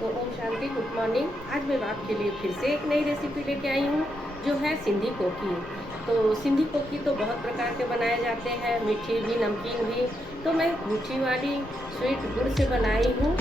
तो Om Shanti, good morning. आज मैं आपके लिए फिर से एक नई रेसिपी लेके आई हूँ जो है सिंधी कोकी। तो सिंधी कोकी तो बहुत प्रकार के बनाए जाते हैं, मीठी भी नमकीन भी। तो मैं मीठी वाली स्वीट गुड़ से बनाई हूँ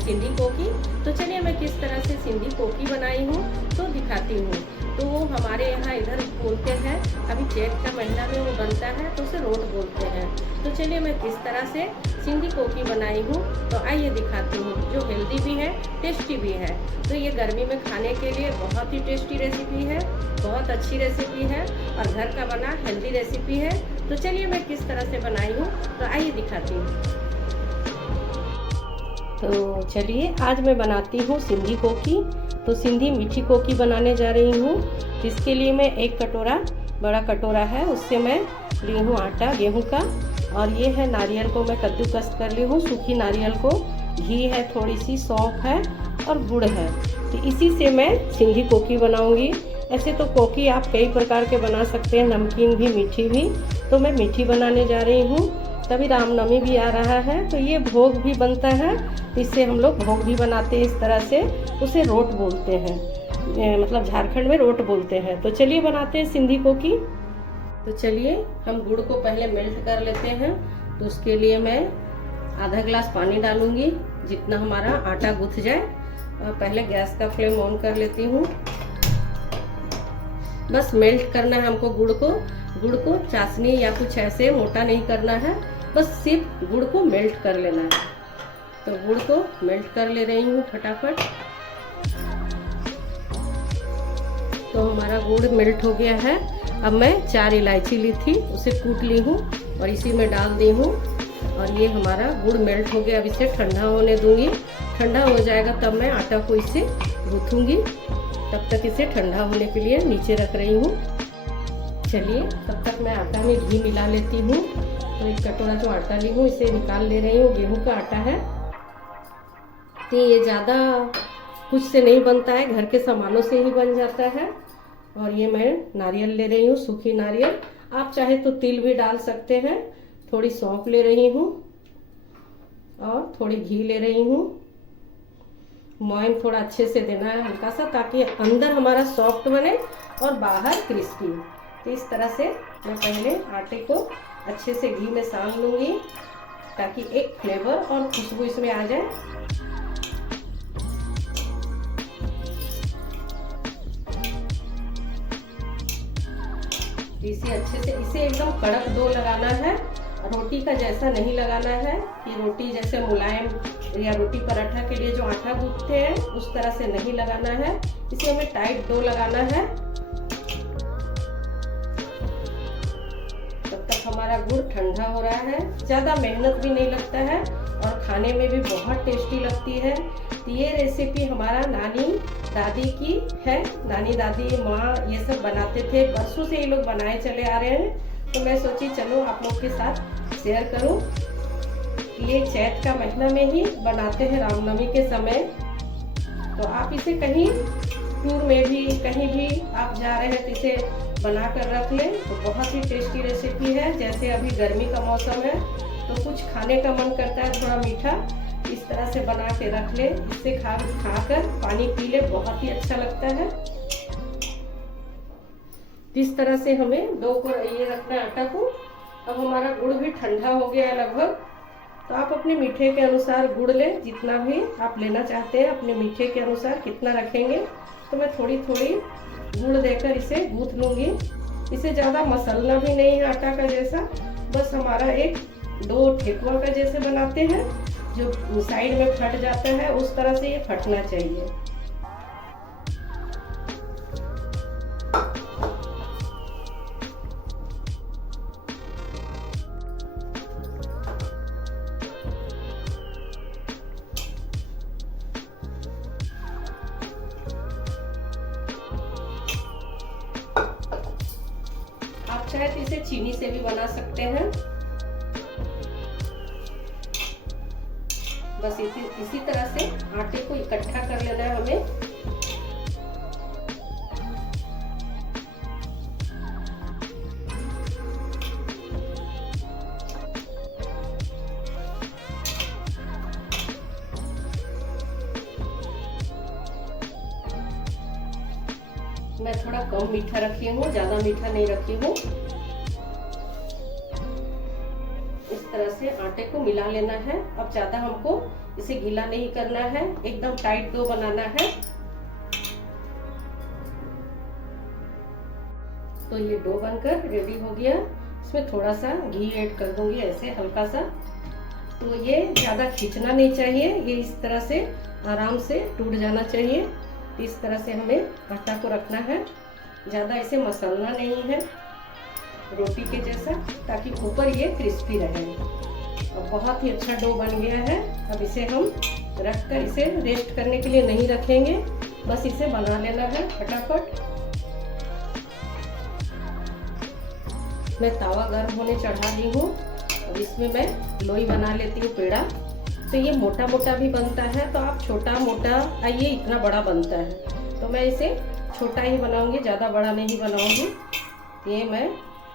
सिंधी कोकी। तो चलिए मैं किस तरह से सिंधी कोकी बनाई हूँ तो दिखाती हूँ। तो हमारे यहाँ इधर बोलते हैं, अभी चैत का महीना में वो बनता है तो उसे रोट बोलते हैं। तो चलिए मैं किस तरह से सिंधी कोकी बनाई हूँ तो आइए दिखाती हूँ, जो हेल्दी भी है, टेस्टी भी है। तो ये गर्मी में खाने के लिए बहुत ही टेस्टी रेसिपी है, बहुत अच्छी रेसिपी है और घर का बना हेल्दी रेसिपी है। तो चलिए मैं किस तरह से बनाई हूँ तो आइए दिखाती हूँ। तो चलिए आज मैं बनाती हूँ सिंधी कोकी। तो सिंधी मीठी कोकी बनाने जा रही हूँ। इसके लिए मैं एक कटोरा, बड़ा कटोरा है, उससे मैं ली हूँ आटा गेहूं का। और ये है नारियल को मैं कद्दूकस कर ली हूँ, सूखी नारियल को। घी है, थोड़ी सी सौंफ है और गुड़ है। तो इसी से मैं सिंधी कोकी बनाऊंगी। ऐसे तो कोकी आप कई प्रकार के बना सकते हैं, नमकीन भी मीठी भी। तो मैं मीठी बनाने जा रही हूँ। तभी रामनवमी भी आ रहा है तो ये भोग भी बनता है, तो इससे हम लोग भोग भी बनाते हैं इस तरह से। उसे रोट बोलते हैं, मतलब झारखंड में रोट बोलते हैं। तो चलिए बनाते हैं सिंधी कोकी। तो चलिए हम गुड़ को पहले मेल्ट कर लेते हैं। तो उसके लिए मैं आधा ग्लास पानी डालूंगी, जितना हमारा आटा गूंथ जाए। और पहले गैस का फ्लेम ऑन कर लेती हूँ। बस मेल्ट करना है हमको गुड़ को। गुड़ को चाशनी या कुछ ऐसे मोटा नहीं करना है, बस सिर्फ गुड़ को मेल्ट कर लेना है। तो गुड़ को मेल्ट कर ले रही हूँ फटाफट। तो हमारा गुड़ मेल्ट हो गया है। अब मैं 4 इलायची ली थी, उसे कूट ली हूँ और इसी में डाल दी हूँ। और ये हमारा गुड़ मेल्ट हो गया। अब इसे ठंडा होने दूंगी। ठंडा हो जाएगा तब मैं आटा को इसे गूँथूंगी। तब तक इसे ठंडा होने के लिए नीचे रख रही हूँ। चलिए तब तक मैं आटा में घी मिला लेती हूँ। तो एक कटोरा जो आटा ली हूँ इसे निकाल ले रही हूँ। गेहूं का आटा है, तो ये ज़्यादा कुछ से नहीं बनता है, घर के सामानों से ही बन जाता है। और ये मैं नारियल ले रही हूँ, सूखी नारियल। आप चाहे तो तिल भी डाल सकते हैं। थोड़ी सौंफ ले रही हूँ और थोड़ी घी ले रही हूँ। मोयन थोड़ा अच्छे से देना है, हल्का सा, ताकि अंदर हमारा सॉफ्ट बने और बाहर क्रिस्पी। तो इस तरह से मैं पहले आटे को अच्छे से घी में सान लूँगी, ताकि एक फ्लेवर और खुशबू इसमें आ जाए। इसे अच्छे से, इसे एकदम कड़क डो लगाना है, रोटी का जैसा नहीं लगाना है कि रोटी जैसे मुलायम या रोटी पराठा के लिए जो आटा गूंथते हैं उस तरह से नहीं लगाना है। इसे हमें टाइट डो लगाना है। तब तक हमारा गुड़ ठंडा हो रहा है। ज़्यादा मेहनत भी नहीं लगता है और खाने में भी बहुत टेस्टी लगती है। तो ये रेसिपी हमारा नानी दादी की है। नानी दादी माँ ये सब बनाते थे, बरसों से ये लोग बनाए चले आ रहे हैं। तो मैं सोची चलो आप लोग के साथ शेयर करूं। ये चैत का महीना में ही बनाते हैं, रामनवमी के समय। तो आप इसे कहीं टूर में भी, कहीं भी आप जा रहे हैं तो इसे बना कर रख लें। तो बहुत ही टेस्टी रेसिपी है। जैसे अभी गर्मी का मौसम है तो कुछ खाने का मन करता है थोड़ा मीठा, इस तरह से बना के रख ले। इससे खाकर पानी पी ले, बहुत ही अच्छा लगता है। इस तरह से हमें डो को ये रखना है, आटा को। अब हमारा गुड़ भी ठंडा हो गया है लगभग। तो आप अपने मीठे के अनुसार गुड़ लें, जितना भी आप लेना चाहते हैं अपने मीठे के अनुसार कितना रखेंगे। तो मैं थोड़ी थोड़ी गुड़ देकर इसे गूंथ लूँगी। इसे ज़्यादा मसलना भी नहीं है आटा का जैसा, बस हमारा एक डो ठेकुआ का जैसे बनाते हैं, जो साइड में फट जाता है, उस तरह से ये फटना चाहिए। आप चाहे तो इसे चीनी से भी बना सकते हैं। बस इसी तरह से आटे को इकट्ठा कर लेना है हमें। मैं थोड़ा कम मीठा रखी हूँ, ज़्यादा मीठा नहीं रखी हूँ। इस तरह से आटे को मिला लेना है। अब ज़्यादा हमको इसे गीला नहीं करना है, एकदम टाइट डो बनाना है। तो ये डो बनकर रेडी हो गया। इसमें थोड़ा सा घी ऐड कर दूंगी, ऐसे हल्का सा। तो ये ज़्यादा खींचना नहीं चाहिए, ये इस तरह से आराम से टूट जाना चाहिए। इस तरह से हमें आटा को रखना है, ज़्यादा इसे मसलना नहीं है रोटी के जैसा, ताकि ऊपर ये क्रिस्पी रहे। अब बहुत ही अच्छा डो बन गया है। अब इसे हम रखकर इसे रेस्ट करने के लिए नहीं रखेंगे, बस इसे बना लेना है फटाफट। मैं तावा गर्म होने चढ़ा दी हूँ। अब इसमें मैं लोई बना लेती हूँ पेड़ा। तो ये मोटा मोटा भी बनता है, तो आप छोटा मोटा, ये इतना बड़ा बनता है तो मैं इसे छोटा ही बनाऊंगी, ज़्यादा बड़ा नहीं बनाऊंगी। ये मैं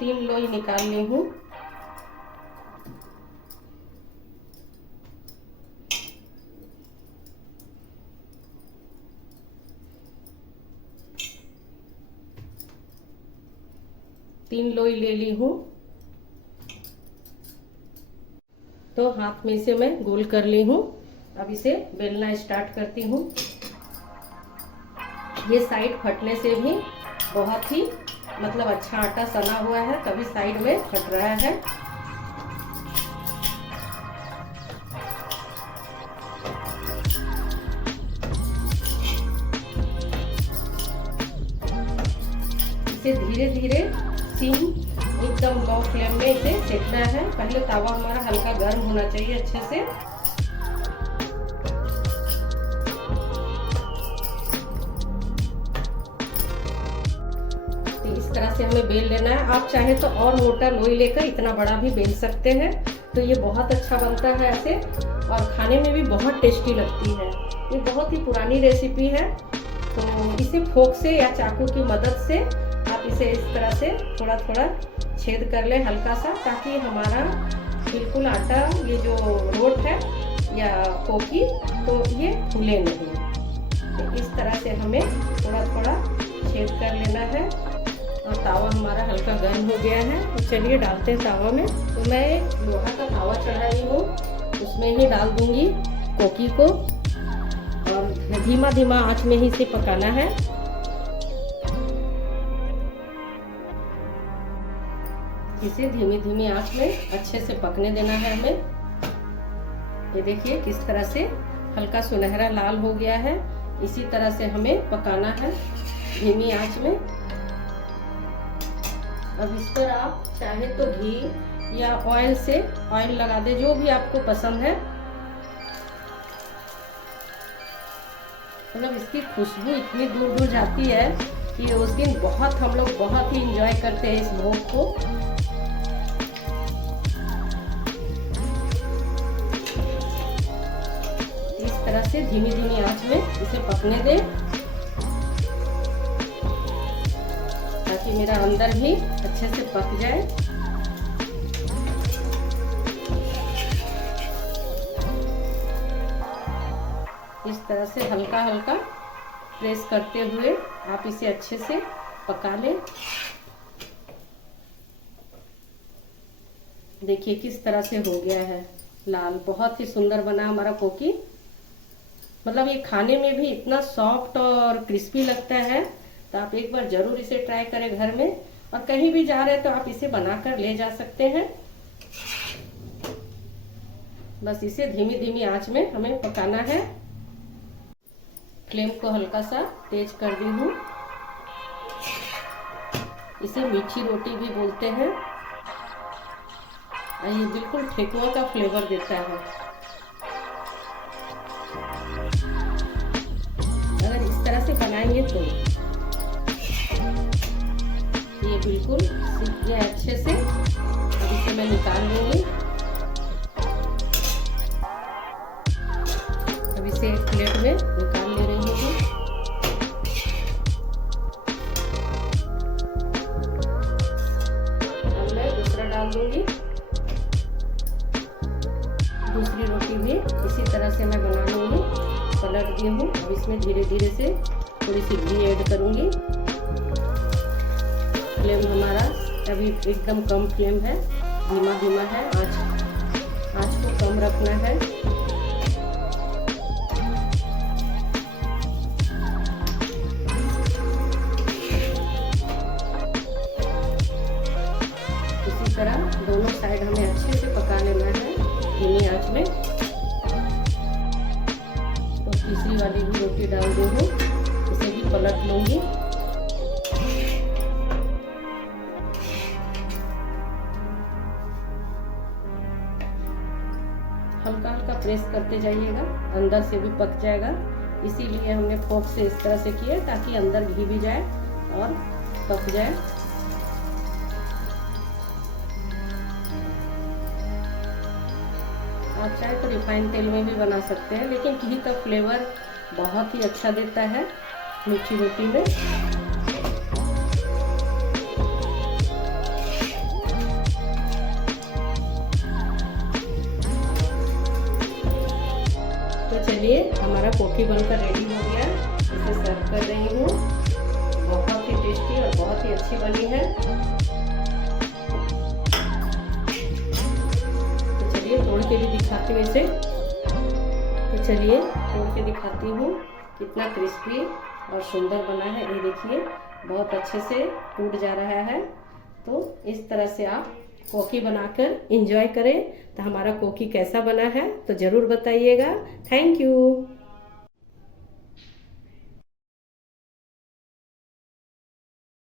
3 लोई निकाल ली हूँ। तीन लोई ले ली हूँ। तो हाथ में से मैं गोल कर ली हूँ। अब इसे बेलना स्टार्ट करती हूँ। ये साइड फटने से भी बहुत ही मतलब अच्छा आटा सना हुआ है, तभी साइड में फट रहा है। इसे धीरे धीरे सिम एकदम लो फ्लेम में इसे सेकना है। पहले तवा हमारा हल्का गर्म होना चाहिए अच्छे से। तो इस तरह से हमें बेल लेना है। आप चाहे तो और मोटा लोई लेकर इतना बड़ा भी बेल सकते हैं। तो ये बहुत अच्छा बनता है ऐसे, और खाने में भी बहुत टेस्टी लगती है। ये बहुत ही पुरानी रेसिपी है। तो इसे फोक से या चाकू की मदद से आप इसे इस तरह से थोड़ा थोड़ा छेद कर ले हल्का सा, ताकि हमारा बिल्कुल आटा, ये जो रोट है या कोकी, तो ये फूले नहीं। तो इस तरह से हमें थोड़ा थोड़ा छेद कर लेना है। और तावा हमारा हल्का गर्म हो गया है, तो चलिए डालते हैं तावा में। तो मैं लोहा का तावा चढ़ाई हूँ, उसमें ही डाल दूंगी कोकी को, और धीमा धीमा आंच में ही इसे पकाना है। इसे धीमी धीमी आंच में अच्छे से पकने देना है हमें। ये देखिए किस तरह से हल्का सुनहरा लाल हो गया है। इसी तरह से हमें पकाना है धीमी आंच में। अब इस पर आप चाहे तो घी या ऑयल से ऑयल लगा दे, जो भी आपको पसंद है। मतलब इसकी खुशबू इतनी दूर दूर जाती है कि उस दिन बहुत हम लोग बहुत ही इंजॉय करते हैं इस भोग को। इस तरह से धीमी धीमी आंच में इसे पकने दें, ताकि मेरा अंदर भी अच्छे से पक जाए। इस तरह से हल्का हल्का प्रेस करते हुए आप इसे अच्छे से पका लें। देखिए किस तरह से हो गया है लाल, बहुत ही सुंदर बना हमारा कोकी। मतलब ये खाने में भी इतना सॉफ्ट और क्रिस्पी लगता है। तो आप एक बार जरूर इसे ट्राई करें घर में, और कहीं भी जा रहे हैं तो आप इसे बनाकर ले जा सकते हैं। बस इसे धीमी धीमी आंच में हमें पकाना है। फ्लेम को हल्का सा तेज कर दी हूँ। इसे मीठी रोटी भी बोलते हैं। ये बिल्कुल ठेकुआ का फ्लेवर देता है। अगर इस तरह से बनाएंगे तो ये बिल्कुल सीख गया अच्छे से। अब इसे मैं निकाल लूंगी। अब इसे एक प्लेट में निकाल ले रही हूँ। अब मैं दूसरा डाल दूंगी। दूसरी रोटी भी इसी तरह से मैं बना लूंगी। पलट दी हूँ। अब इसमें धीरे धीरे से थोड़ी सी घी ऐड करूंगी। फ्लेम हमारा अभी एकदम कम फ्लेम है, धीमा है। आँच को कम रखना है। इसी तरह दोनों साइड हमें अच्छे से पका लेना है धीमी आंच में। तो तीसरी वाली भी रोटी डाल दी हूँ, इसे भी पलट लूँगी। हल्का हल्का प्रेस करते जाइएगा, अंदर से भी पक जाएगा। इसीलिए हमने फोक से इस तरह से किया ताकि अंदर घी भी जाए और पक जाए। आप चाहे तो रिफाइंड तेल में भी बना सकते हैं, लेकिन घी का फ्लेवर बहुत ही अच्छा देता है मीठी रोटी में। तो चलिए हमारा कोठी बनकर रेडी हो गया, इसे सर्व कर रही हूँ। बहुत ही टेस्टी और बहुत ही अच्छी बनी है। तो चलिए तोड़ के भी दिखाती हूँ इसे। तो चलिए तोड़ के दिखाती हूँ कितना क्रिस्पी और सुंदर बना है। ये देखिए बहुत अच्छे से टूट जा रहा है। तो इस तरह से आप कोकी बनाकर एंजॉय करें। तो हमारा कोकी कैसा बना है तो ज़रूर बताइएगा। Thank you.